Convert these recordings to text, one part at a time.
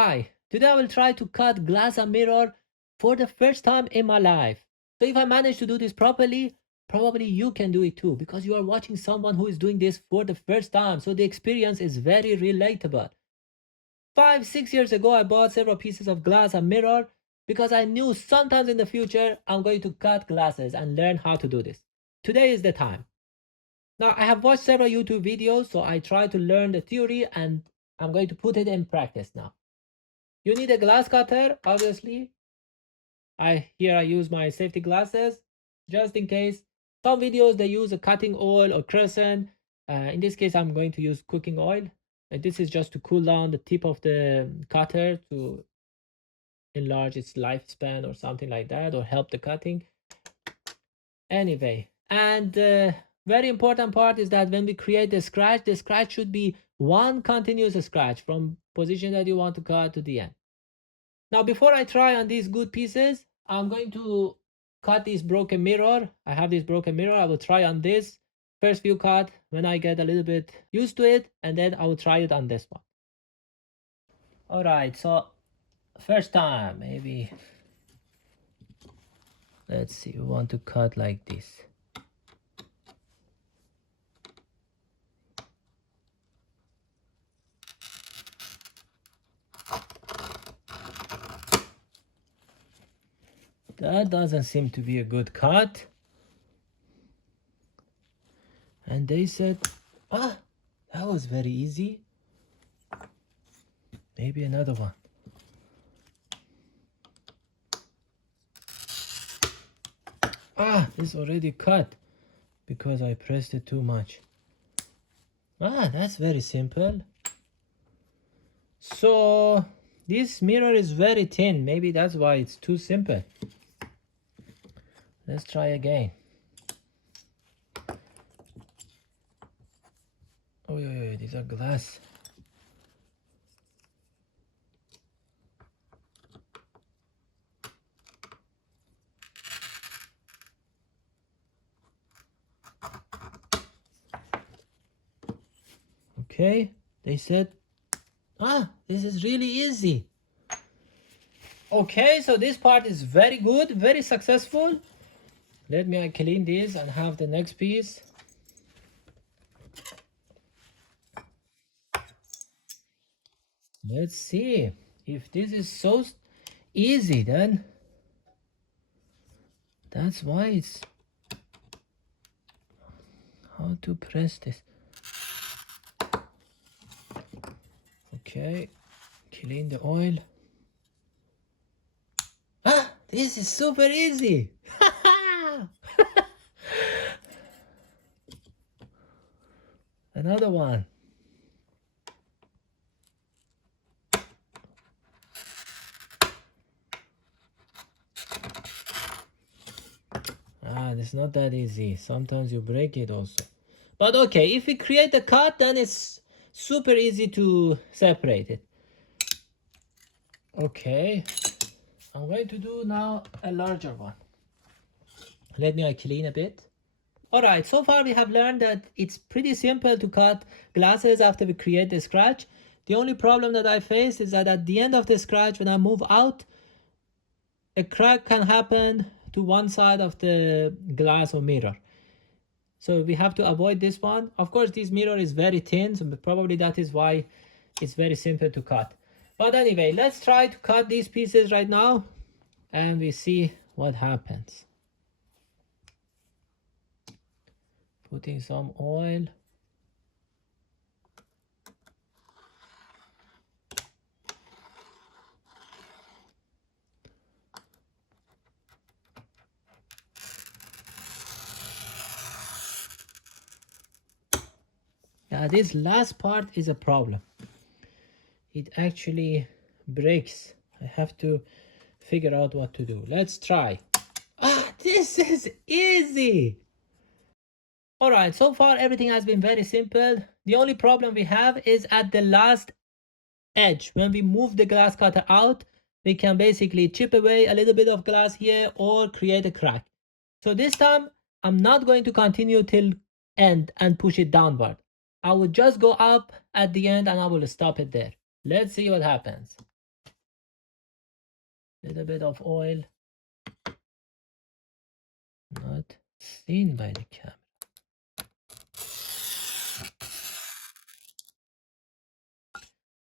Hi, today I will try to cut glass and mirror for the first time in my life. So if I manage to do this properly, probably you can do it too because you are watching someone who is doing this for the first time. So the experience is very relatable. 5, 6 years ago, I bought several pieces of glass and mirror because I knew sometimes in the future I'm going to cut glasses and learn how to do this. Today is the time. Now I have watched several YouTube videos, so I try to learn the theory and I'm going to put it in practice now. You need a glass cutter, obviously. Here I use my safety glasses just in case. Some videos they use a cutting oil or kerosene. In this case, I'm going to use cooking oil. And this is just to cool down the tip of the cutter to enlarge its lifespan or something like that, or help the cutting. Anyway, and very important part is that when we create the scratch should be one continuous scratch from position that you want to cut to the end. Now, before I try on these good pieces, I'm going to cut this broken mirror. I have this broken mirror. I will try on this first few cut when I get a little bit used to it, and then I will try it on this one. All right, so first time, maybe, let's see, we want to cut like this. That doesn't seem to be a good cut. And they said, that was very easy. Maybe another one. It's already cut because I pressed it too much. That's very simple. So this mirror is very thin. Maybe that's why it's too simple. Let's try again. Oh, yeah, these are glass. Okay, they said, this is really easy. Okay, so this part is very good, very successful. Let me clean this and have the next piece. Let's see if this is so easy, then that's why it's how to press this. Okay, clean the oil. This is super easy. Another one. It's not that easy. Sometimes you break it also. But okay, if we create a cut, then it's super easy to separate it. Okay, I'm going to do now a larger one. Let me clean a bit. Alright, so far we have learned that it's pretty simple to cut glasses after we create the scratch. The only problem that I face is that at the end of the scratch, when I move out, a crack can happen to one side of the glass or mirror. So we have to avoid this one. Of course, this mirror is very thin, so probably that is why it's very simple to cut. But anyway, let's try to cut these pieces right now and we see what happens. Putting some oil. This last part is a problem. It actually breaks. I have to figure out what to do. Let's try. This is easy. All right, so far everything has been very simple. The only problem we have is at the last edge. When we move the glass cutter out, we can basically chip away a little bit of glass here or create a crack. So this time I'm not going to continue till end and push it downward. I will just go up at the end and I will stop it there. Let's see what happens. Little bit of oil. Not seen by the camera.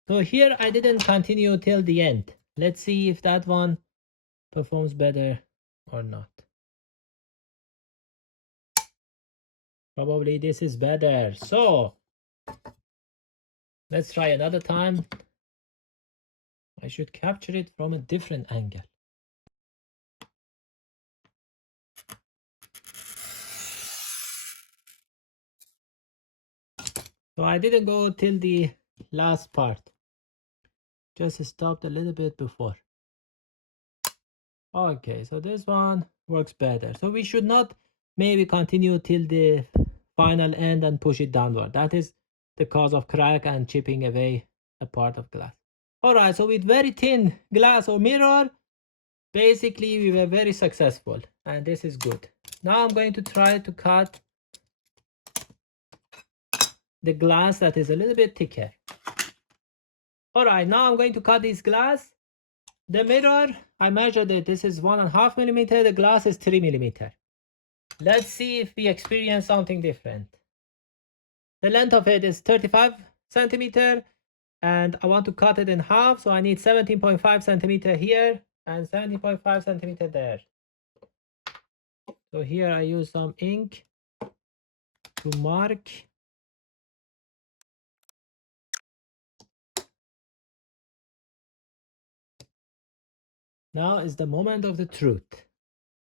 So here I didn't continue till the end. Let's see if that one performs better or not. Probably this is better. So let's try another time. I should capture it from a different angle. So I didn't go till the last part. Just stopped a little bit before. Okay, so this one works better. So we should not maybe continue till the final end and push it downward. That is the cause of crack and chipping away a part of glass. All right, so with very thin glass or mirror, basically we were very successful, and this is good. Now I'm going to try to cut the glass that is a little bit thicker. All right, now I'm going to cut this glass. The mirror, I measured it. This is 1.5 millimeter. The glass is 3 millimeter. Let's see if we experience something different. The length of it is 35 centimeter, and I want to cut it in half. So I need 17.5 centimeter here and 17.5 centimeter there. So here I use some ink to mark. Now is the moment of the truth.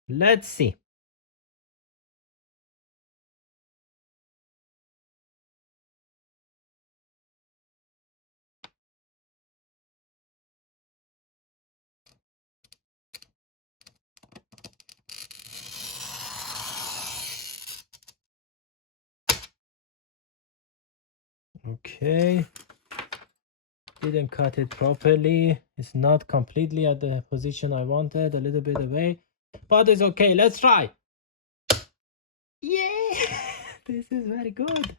Let's see. Okay. Didn't cut it properly. It's not completely at the position I wanted, a little bit away, but it's okay. Let's try. Yeah, this is very good.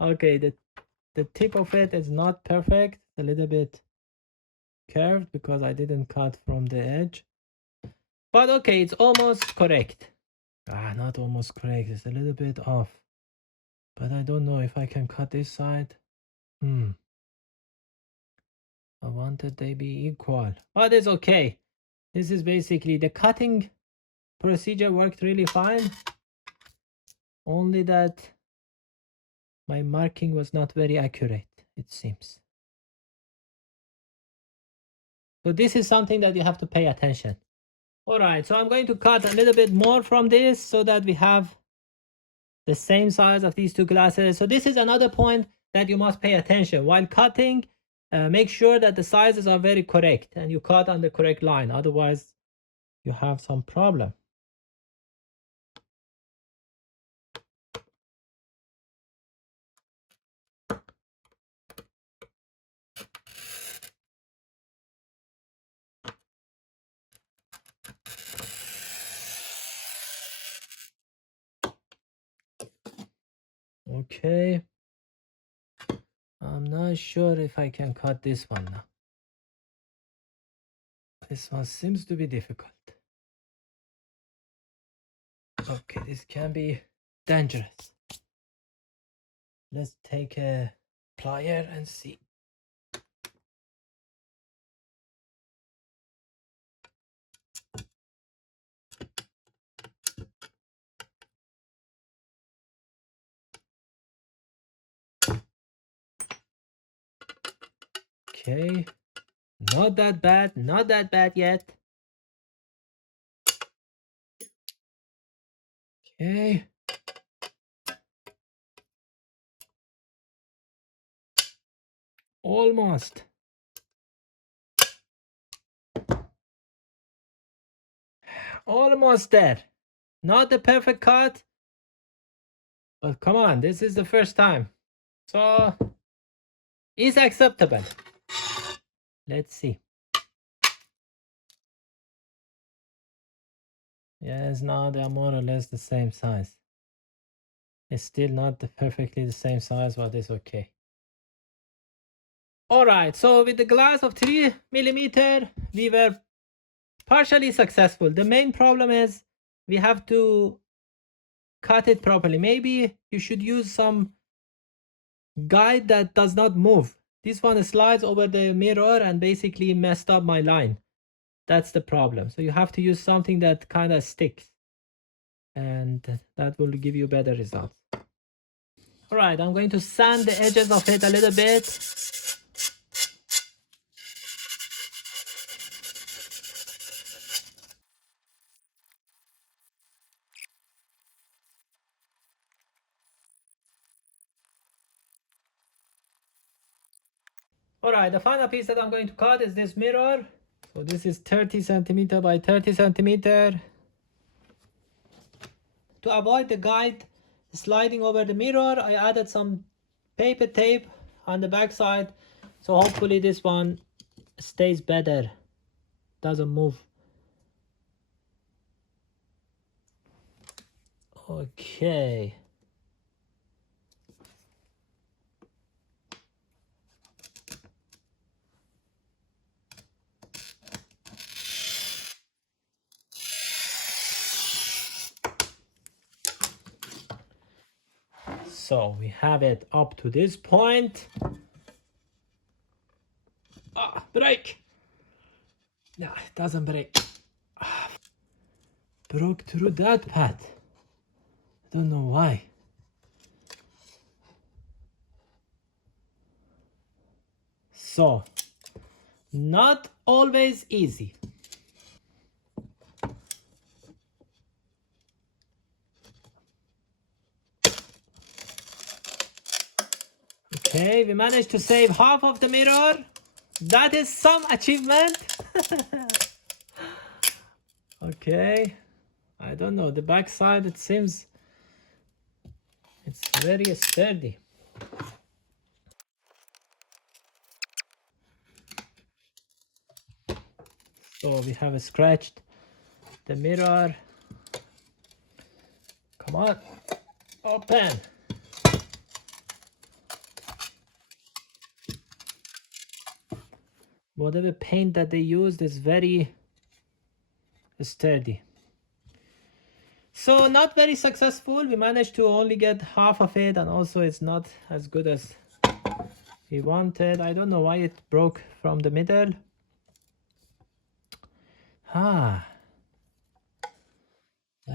Okay, the tip of it is not perfect, a little bit curved because I didn't cut from the edge, but okay, it's almost correct. Not almost correct, it's a little bit off, but I don't know if I can cut this side. I wanted they be equal, but it's okay. This is basically the cutting procedure worked really fine, only that my marking was not very accurate, it seems. So this is something that you have to pay attention. All right, so I'm going to cut a little bit more from this so that we have the same size of these two glasses. So this is another point that you must pay attention while cutting. Make sure that the sizes are very correct and you cut on the correct line, otherwise you have some problem. Okay, I'm not sure if I can cut this one now. This one seems to be difficult. Okay, this can be dangerous. Let's take a plier and see. Okay, not that bad, not that bad yet. Okay. Almost. Almost there. Not the perfect cut, but come on, this is the first time. So, it's acceptable. Let's see. Yes, now they are more or less the same size. It's still not perfectly the same size, but it's okay. All right, so with the glass of 3 millimeter, we were partially successful. The main problem is we have to cut it properly. Maybe you should use some guide that does not move. This one slides over the mirror and basically messed up my line. That's the problem. So you have to use something that kind of sticks, and that will give you better results. All right, I'm going to sand the edges of it a little bit. All right, the final piece that I'm going to cut is this mirror. So this is 30 centimeter by 30 centimeter. To avoid the guide sliding over the mirror, I added some paper tape on the back side. So hopefully this one stays better, doesn't move. Okay. So we have it up to this point. Ah, break. No, it doesn't break. Broke through that pad. I don't know why. So, not always easy. Okay, we managed to save half of the mirror. That is some achievement. Okay, I don't know, the back side, it seems it's very sturdy. So we have scratched the mirror. Come on, open. Whatever paint that they used is very sturdy. So not very successful. We managed to only get half of it, and also it's not as good as we wanted. I don't know why it broke from the middle. That's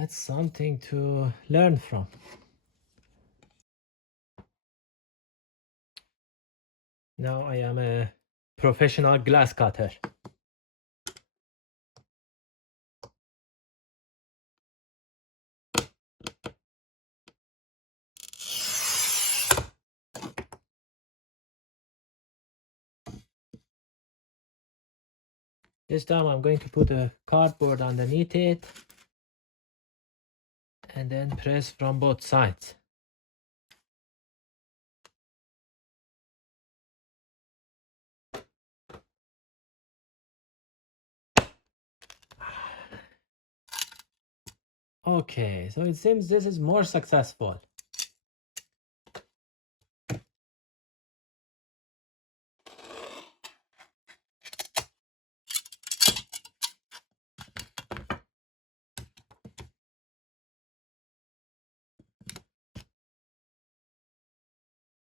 something to learn from. Now I am a professional glass cutter. This time I'm going to put a cardboard underneath it and then press from both sides. Okay, so it seems this is more successful.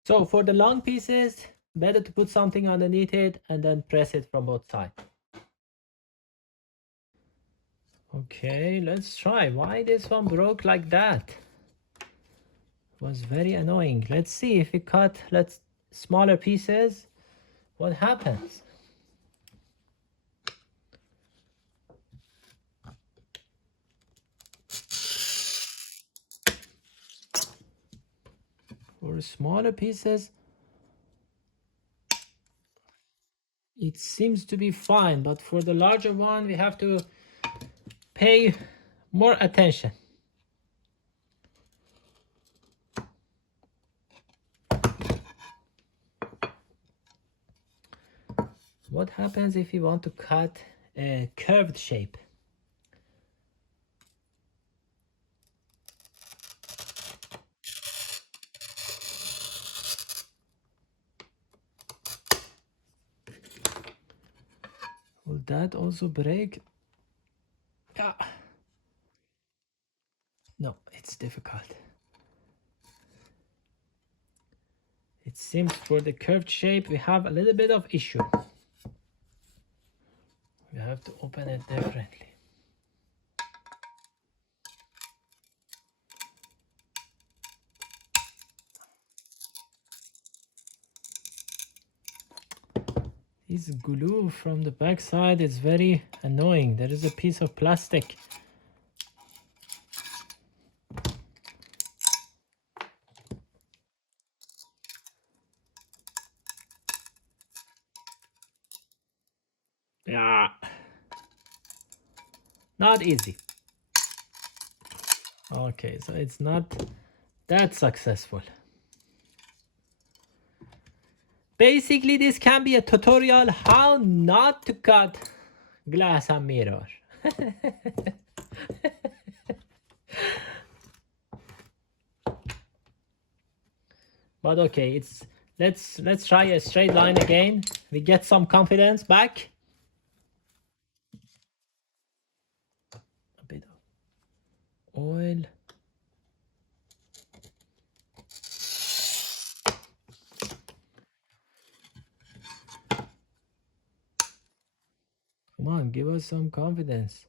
So for the long pieces, better to put something underneath it and then press it from both sides. Okay, let's try. Why this one broke like that? Was very annoying. Let's see if we cut smaller pieces, what happens? For smaller pieces, it seems to be fine, but for the larger one, we have to pay more attention. What happens if you want to cut a curved shape? Will that also break? Ah. No, it's difficult. It seems for the curved shape we have a little bit of issue. We have to open it differently. This glue from the back side is very annoying. There is a piece of plastic. Yeah. Not easy. Okay, so it's not that successful. Basically, this can be a tutorial how not to cut glass and mirror. But okay, let's try a straight line again. We get some confidence back. A bit of oil. Come on, give us some confidence.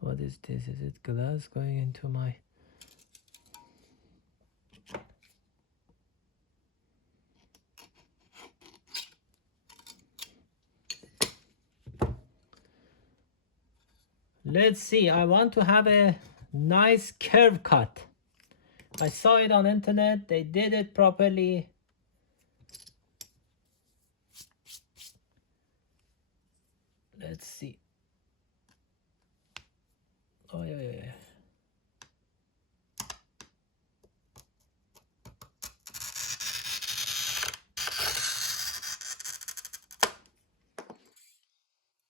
What is this? Is it glass going into my... Let's see, I want to have a nice curve cut. I saw it on internet, they did it properly. Let's see. Oh yeah.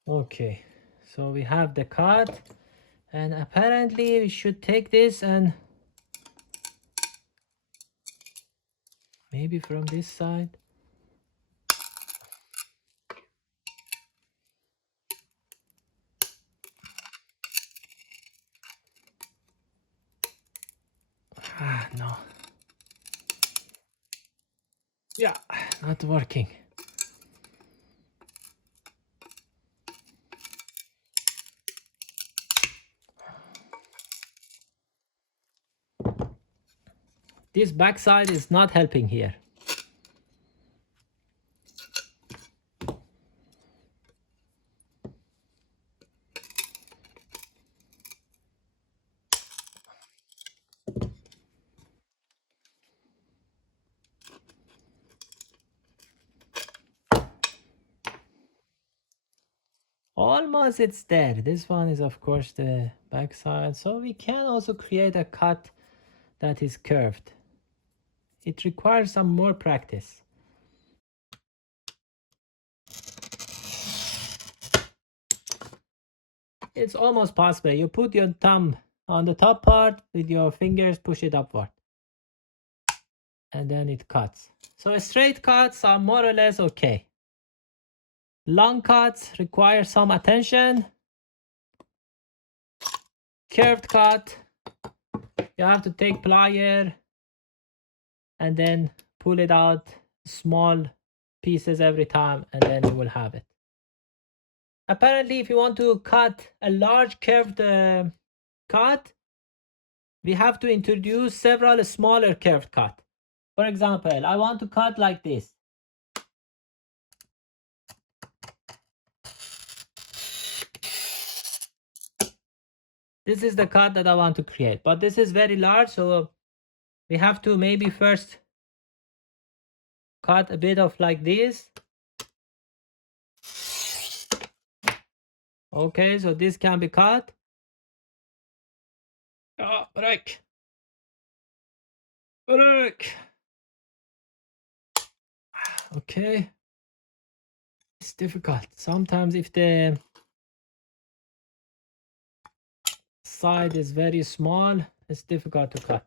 Okay, so we have the cut, and apparently we should take this and maybe from this side. Ah, no. Yeah, not working. This backside is not helping here. Almost it's there. This one is of course the backside, so we can also create a cut that is curved. It requires some more practice. It's almost possible. You put your thumb on the top part, with your fingers push it upward, and then it cuts. So straight cuts are more or less okay. Long cuts require some attention. Curved cut, you have to take plier and then pull it out small pieces every time, and then you will have it. Apparently, if you want to cut a large curved cut, we have to introduce several smaller curved cut. For example, I want to cut like this. This is the cut that I want to create, but this is very large, so we have to maybe first cut a bit of like this. Okay, so this can be cut. Oh, break. Okay. It's difficult. Sometimes if the side is very small, it's difficult to cut.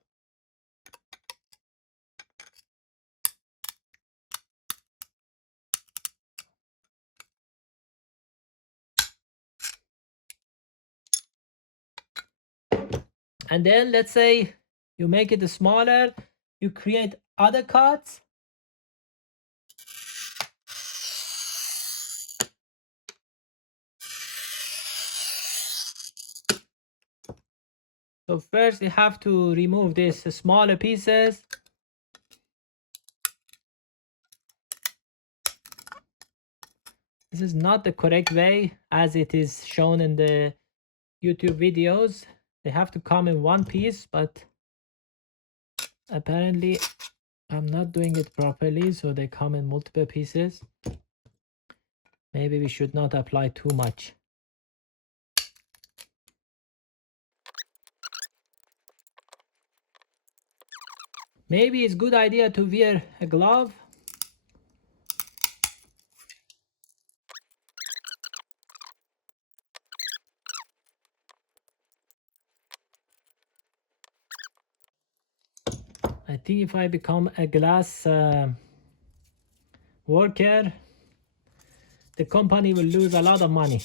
And then let's say you make it smaller, you create other cuts. So first you have to remove these smaller pieces. This is not the correct way as it is shown in the YouTube videos. They have to come in one piece, but apparently I'm not doing it properly, so they come in multiple pieces. Maybe we should not apply too much. Maybe it's a good idea to wear a glove. I think if I become a glass worker, the company will lose a lot of money.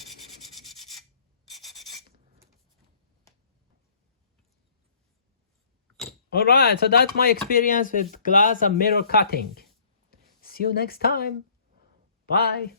Alright, so that's my experience with glass and mirror cutting. See you next time. Bye.